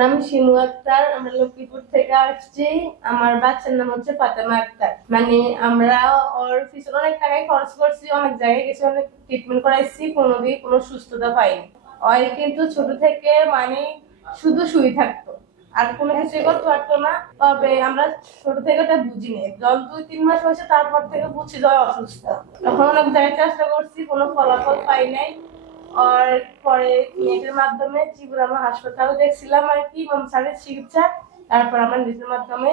নাম শিমু আক্তার, আমরা লক্ষ্মীপুর থেকে আসছি। আমার বাচ্চার নাম হচ্ছে ফাতেমা আক্তার। মানে আমরা ওর পিছনে অনেক টাকাই খরচ করছি, অনেক জায়গায় গেছি, অনেক ট্রিটমেন্ট করাইছি, কোনোদিন কোনো সুস্থতা পাইনি। ওই কিন্তু ছোট থেকে মানে শুধু শুয়ে থাকতো। আর কোনো কিছুই করতে পারতো না। তবে আমরা ছোট থেকে ওটা বুঝিনি। যখন দুই, তিন মাস হয়েছে, তারপর থেকে বুঝছি যে ও অসুস্থ। তখন অনেক জায়গায় চেষ্টা করছি, কোনো ফলাফল পাই নাই। আর পরে মাধ্যমে দেখছিলাম আর কি চিকিৎসা। তারপর নিজের মাধ্যমে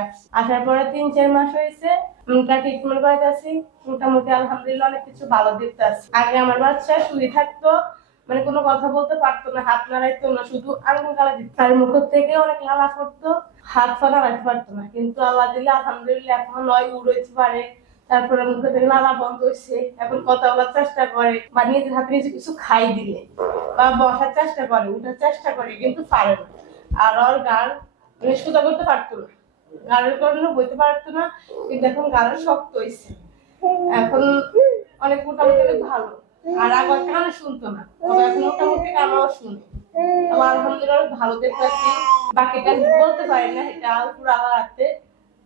আসছি। আসার পরে তিন, চার মাস হয়েছে আমরা ট্রিটমেন্ট আছি মোটামুটি আলহামদুলিল্লাহ অনেক কিছু ভালো দেখতে আগে আমার বাচ্চা শুয়ে থাকতো মানে কোনো কথা বলতে পারতো না, হাত নাড়াইতো না, শুধু আঙুল গালা দিত। আর মুখ থেকে অনেক লালা করতো হাত পা নাড়াইতে পারতো না। কিন্তু আল্লাহ দিলে আলহামদুলিল্লাহ এখন নয় উড়াইতে পারে। তারপরে মুখে থেকে লালা বন্ধ হয়েছে এখন কথা বলার চেষ্টা করে, বা নিজের হাতে নিজে কিছু খাই দিলে, বা বসার চেষ্টা করে, উঠার চেষ্টা করে, কিন্তু পারে না। আর ওর গান মানে সুতা করতে পারতো না। গানের কারণে বইতে পারতো না, কিন্তু এখন গানের শক্ত হয়েছে এখন অনেক মোটামুটি অনেক ভালো। আর আগে কানে শুনতো না। তবে এখন মোটামুটি কানেও শুনে। আমার আলহামদুলিল্লাহ ভালো দেখতেছি। বাকিটা বলতে পারি না, এটা পুরো আল্লাহ রাখতে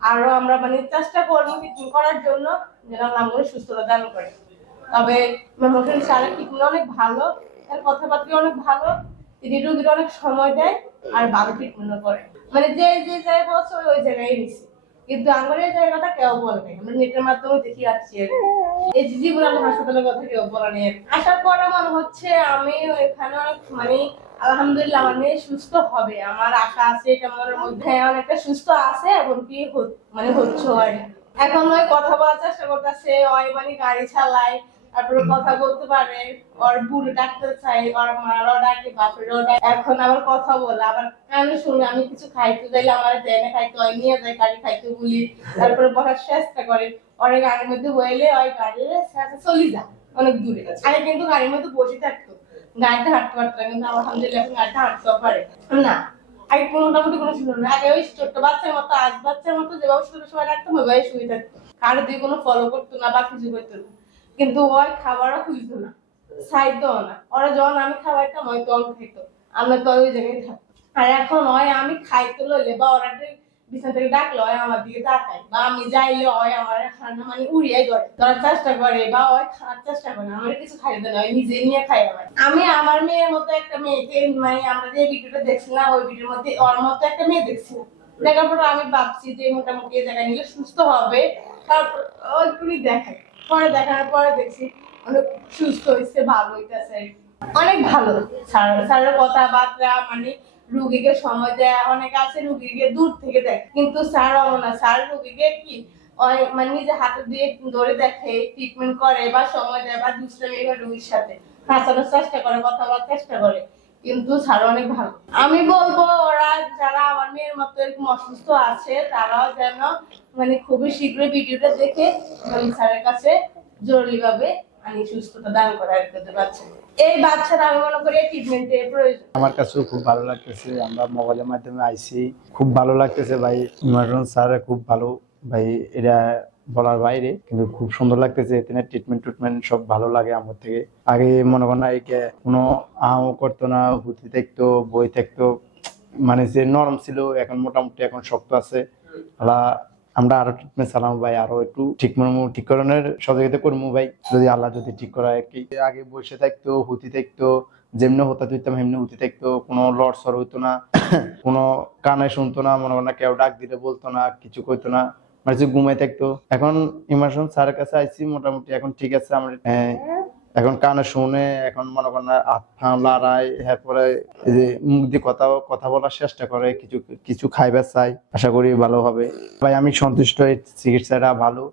আরও আমরা মানে চেষ্টা করব কিছু করার জন্য যেন আল্লাহ সুস্থতা দান করে। তবে মোটামুটি সারা ট্রিটমেন্ট অনেক ভালো তার কথাবার্তা অনেক ভালো, তিনি অনেক সময় দেয় আর ভালো ট্রিটমেন্ট করে। মানে যে যে জায়গায় বলছে ওই জায়গায় নিছি। কিন্তু আমার এই জায়গাটা কেউ বলে নাই। আমরা নেটের মাধ্যমে দেখি আসছি এই জিজি আলো হাসপাতালের কথা কেউ বলে নেই আশা পরে মনে হচ্ছে আমি এখানে অনেক মানে আলহামদুলিল্লাহ আমার সুস্থ হবে। আমার আশা আছে এটা মনের মধ্যে অনেকটা সুস্থ আছে এবং কি মানে হচ্ছে আর। এখন ওই কথা বলার চেষ্টা করতেছে, ওই মানে গাড়ি চালায় তারপরে কথা বলতে পারে, ওর বুড়ো ডাক্তার চাই, ওর মারও ডাকে বাপেরও ডাকে। এখন আবার কথা বলে, আবার কানে শুনে আমি কিছু খাইতে চাইলে আমার দেয় খাইতে হয়, নিয়ে যায় গাড়ি খাইতে বলি। তারপরে বসার চেষ্টা করে। ওরে গাড়ির মধ্যে বইলে, ওই গাড়ির সাথে চলে যায় অনেক দূরে আগে কিন্তু গাড়ির মধ্যে বসে থাকতো। গাড়িতে হাঁটতে পারতো না, কিন্তু আলহামদুলিল্লাহ এখন গাড়িতে হাঁটতেও পারে। না, আগে কোনো মোটামুটি কোনো ছিল না। আগে ওই ছোট্ট বাচ্চার মতো, আজ বাচ্চার মতো যেভাবে শুরু সময় রাখতো মোবাইল শুয়ে থাকতো। কারও দিয়ে কোনো ফলো করতো না বা কিছু করতো না। কিন্তু ওই খাবারও খুঁজতো না চাইতো না। ওরা যখন আমি খাওয়াইতাম, ওই তখন খাইতো। আমরা তো ওই জায়গায় থাকতো আর এখন হয় আমি খাইতে লইলে বা ওরা বিছানা থেকে ডাকলে হয় আমার দিকে তাকায়। বা আমি যাইলে হয় আমার খানা মানে উড়িয়ে ধরে। ধরার চেষ্টা করে বা ওই খাওয়ার চেষ্টা করে আমার কিছু খাইতে না, ওই নিজে নিয়ে খাই আমার আমি আমার মেয়ের মতো একটা মেয়েকে মানে আমরা যে ভিডিওটা দেখছিলাম ওই ভিডিওর মধ্যে ওর মতো একটা মেয়ে দেখছিলাম দেখার পর আমি ভাবছি যে মোটামুটি জায়গায় নিলে সুস্থ হবে। তারপর ওইটুকুনি দেখাই পরে দেখার পরে দেখছি অনেক সুস্থ হয়েছে ভালো হইতেছে অনেক ভালো। স্যার, স্যারের কথাবার্তা মানে রুগীকে সময় দেয়, অনেক আছে রুগীকে দূর থেকে দেয় কিন্তু স্যার অমন স্যার রুগীকে কি মানে নিজে হাতে দিয়ে ধরে দেখে ট্রিটমেন্ট করে বা সময় দেয় বা দুষ্টামি করে রুগীর সাথে। হাসানোর চেষ্টা করে কথা বলার চেষ্টা করে। কিন্তু স্যার অনেক ভালো। আমি বলব, ওরা মেয়ের মতো এরকম অসুস্থ আছে, তারাও যেন মানে খুবই শীঘ্রই ভিডিওটা দেখে আমি স্যারের কাছে জরুরি ভাবে মনে আমার কাছেও খুব ভালো লাগতেছে, আমরা মোবাইলের মাধ্যমে খুব ভালো লাগতেছে স্যার খুব ভালো ভাই বলার বাইরে, কিন্তু খুব সুন্দর লাগতেছে ট্রিটমেন্ট সব ভালো লাগে আমার থেকে। আগে মনে কোনো করতো না, হুতি থাকতো বই থাকতো মানে যে নরম ছিল এখন মোটামুটি এখন শক্ত আছে। আমরা আরও ট্রিটমেন্ট চালাম ভাই আরও একটু ঠিক ঠিক করানোর সহযোগিতা করব ভাই যদি আল্লাহ যদি ঠিক করায় কি। আগে বসে থাকতো হুতি থাকতো যেমনি হতা তুইতাম এমনি হুতি থাকতো কোনো লড়সর হইতো না কোনো কানে শুনতো না মনে হয় না কেউ ডাক দিলে বলতো না কিছু কইতো না মানে ঘুমাই থাকতো। এখন ইমার্শন স্যারের কাছে আইছি মোটামুটি এখন ঠিক আছে আমরা আহ, এখন কানে শুনে এখন মনে করেন আত্মা লড়াই এরপরে মুখ দিয়ে কথা কথা বলার চেষ্টা করে, কিছু কিছু খাইবার চাই। আশা করি ভালো হবে। ভাই, আমি সন্তুষ্ট চিকিৎসাটা ভালো।